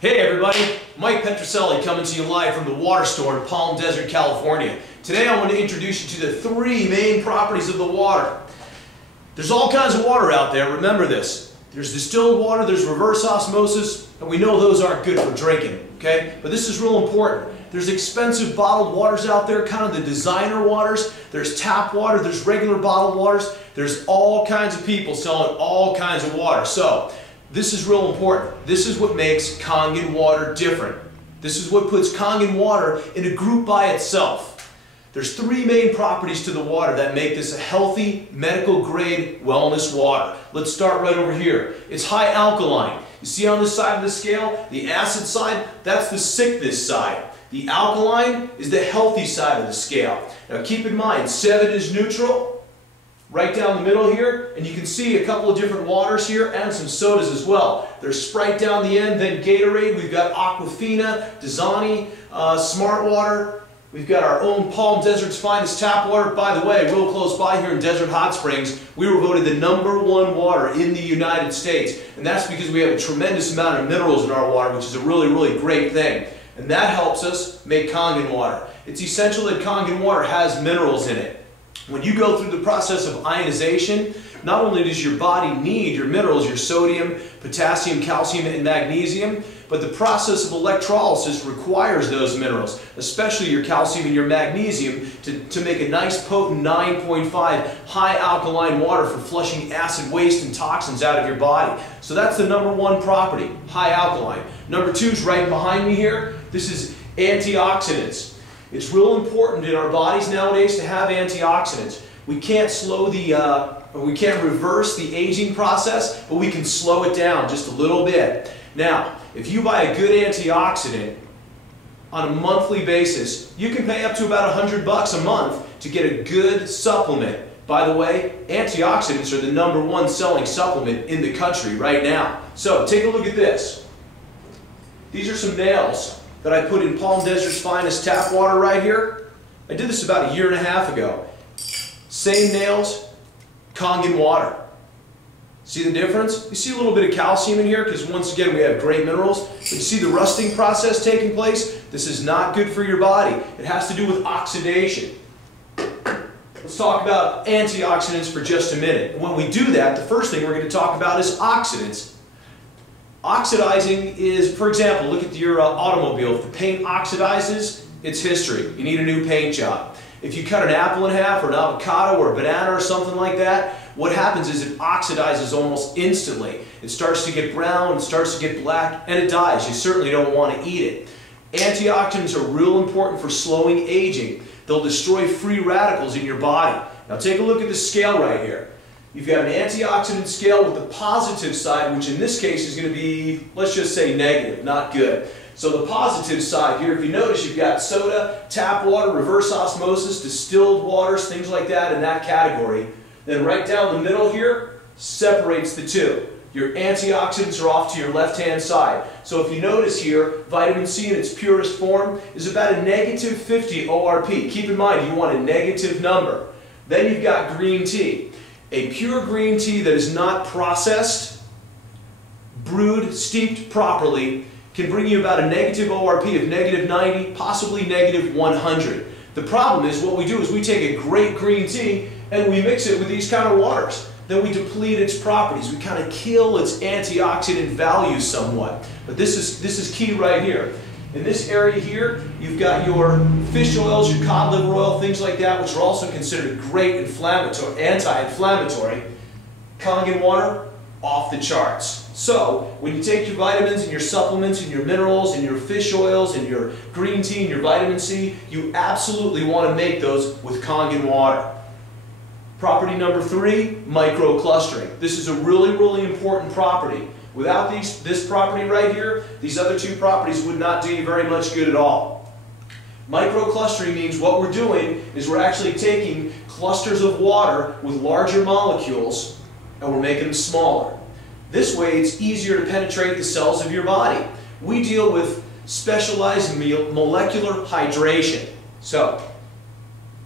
Hey everybody, Mike Petrucelli coming to you live from the water store in Palm Desert, California. Today I want to introduce you to the three main properties of the water. There's all kinds of water out there, remember this. There's distilled water, there's reverse osmosis, and we know those aren't good for drinking, okay? But this is real important. There's expensive bottled waters out there, kind of the designer waters. There's tap water, there's regular bottled waters. There's all kinds of people selling all kinds of water. So, this is real important. This is what makes Kangen water different. This is what puts Kangen water in a group by itself. There's three main properties to the water that make this a healthy, medical grade wellness water. Let's start right over here. It's high alkaline. You see on this side of the scale, the acid side, that's the sickness side. The alkaline is the healthy side of the scale. Now keep in mind, 7 is neutral. Right down the middle here, and you can see a couple of different waters here and some sodas as well. There's Sprite down the end, then Gatorade, we've got Aquafina, Dasani, Smart Water. We've got our own Palm Desert's finest tap water. By the way, real close by here in Desert Hot Springs, we were voted the #1 water in the United States. And that's because we have a tremendous amount of minerals in our water, which is a really, really great thing. And that helps us make Kangen water. It's essential that Kangen water has minerals in it. When you go through the process of ionization, not only does your body need your minerals, your sodium, potassium, calcium, and magnesium, but the process of electrolysis requires those minerals, especially your calcium and your magnesium, to make a nice potent 9.5 high alkaline water for flushing acid waste and toxins out of your body. So that's the #1 property, high alkaline. #2 is right behind me here. This is antioxidants. It's real important in our bodies nowadays to have antioxidants. We can't we can't reverse the aging process, but we can slow it down just a little bit. Now, if you buy a good antioxidant on a monthly basis, you can pay up to about $100 a month to get a good supplement. By the way, antioxidants are the #1 selling supplement in the country right now. So, take a look at this. These are some nails that I put in Palm Desert's finest tap water right here. I did this about a year and a half ago. Same nails, Kangen water. See the difference? You see a little bit of calcium in here because once again we have great minerals. But you see the rusting process taking place? This is not good for your body. It has to do with oxidation. Let's talk about antioxidants for just a minute. When we do that, the first thing we're going to talk about is oxidants. Oxidizing is, for example, look at your automobile. If the paint oxidizes, it's history. You need a new paint job. If you cut an apple in half or an avocado or a banana or something like that, what happens is it oxidizes almost instantly. It starts to get brown, it starts to get black, and it dies. You certainly don't want to eat it. Antioxidants are real important for slowing aging. They'll destroy free radicals in your body. Now take a look at the scale right here. You've got an antioxidant scale with the positive side, which in this case is going to be, let's just say negative, not good. So the positive side here, if you notice, you've got soda, tap water, reverse osmosis, distilled waters, things like that in that category. Then right down the middle here, separates the two. Your antioxidants are off to your left-hand side. So if you notice here, vitamin C in its purest form is about a -50 ORP. Keep in mind, you want a negative number. Then you've got green tea. A pure green tea that is not processed, brewed, steeped properly, can bring you about a negative ORP of -90, possibly -100. The problem is what we do is we take a great green tea and we mix it with these kind of waters. Then we deplete its properties. We kind of kill its antioxidant value somewhat. But this is key right here. In this area here, you've got your fish oils, your cod liver oil, things like that, which are also considered great anti-inflammatory. Kangen water, off the charts. So, when you take your vitamins and your supplements and your minerals and your fish oils and your green tea and your vitamin C, you absolutely want to make those with Kangen water. Property #3, microclustering. This is a really, really important property. Without this property right here, these other two properties would not do you very much good at all. Microclustering means what we're doing is we're actually taking clusters of water with larger molecules and we're making them smaller. This way it's easier to penetrate the cells of your body. We deal with specialized molecular hydration. So,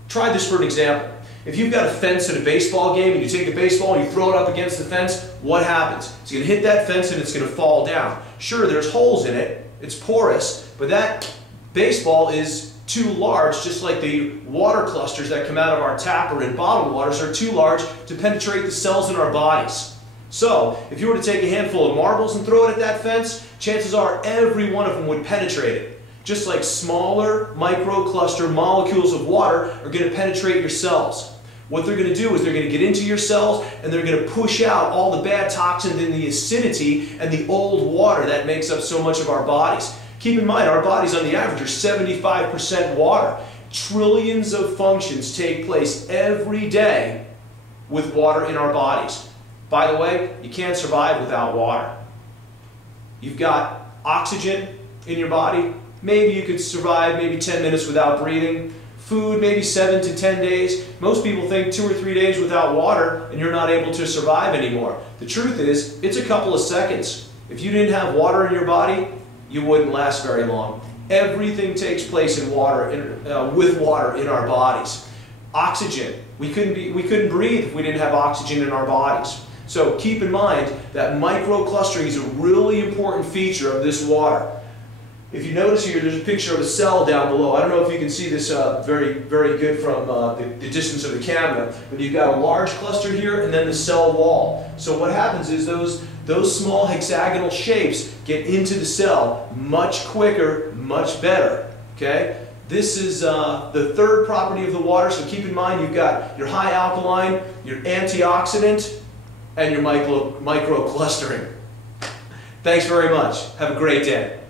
try this for an example. If you've got a fence at a baseball game and you take a baseball and you throw it up against the fence, what happens? It's going to hit that fence and it's going to fall down. Sure, there's holes in it, it's porous, but that baseball is too large, just like the water clusters that come out of our tap or in bottled waters are too large to penetrate the cells in our bodies. So, if you were to take a handful of marbles and throw it at that fence, chances are every one of them would penetrate it. Just like smaller microcluster molecules of water are going to penetrate your cells. What they're going to do is they're going to get into your cells and they're going to push out all the bad toxins and the acidity and the old water that makes up so much of our bodies. Keep in mind, our bodies on the average are 75% water. Trillions of functions take place every day with water in our bodies. By the way, you can't survive without water. You've got oxygen in your body. Maybe you could survive maybe 10 minutes without breathing. Food, maybe 7 to 10 days. Most people think 2 or 3 days without water and you're not able to survive anymore. The truth is, it's a couple of seconds. If you didn't have water in your body, you wouldn't last very long. Everything takes place in water, with water in our bodies. Oxygen. We couldn't breathe if we didn't have oxygen in our bodies. So keep in mind that microclustering is a really important feature of this water. If you notice here, there's a picture of a cell down below. I don't know if you can see this very good from the distance of the camera, but you've got a large cluster here and then the cell wall. So what happens is those small hexagonal shapes get into the cell much quicker, much better. Okay? This is the third property of the water, so keep in mind you've got your high alkaline, your antioxidant, and your microclustering. Thanks very much. Have a great day.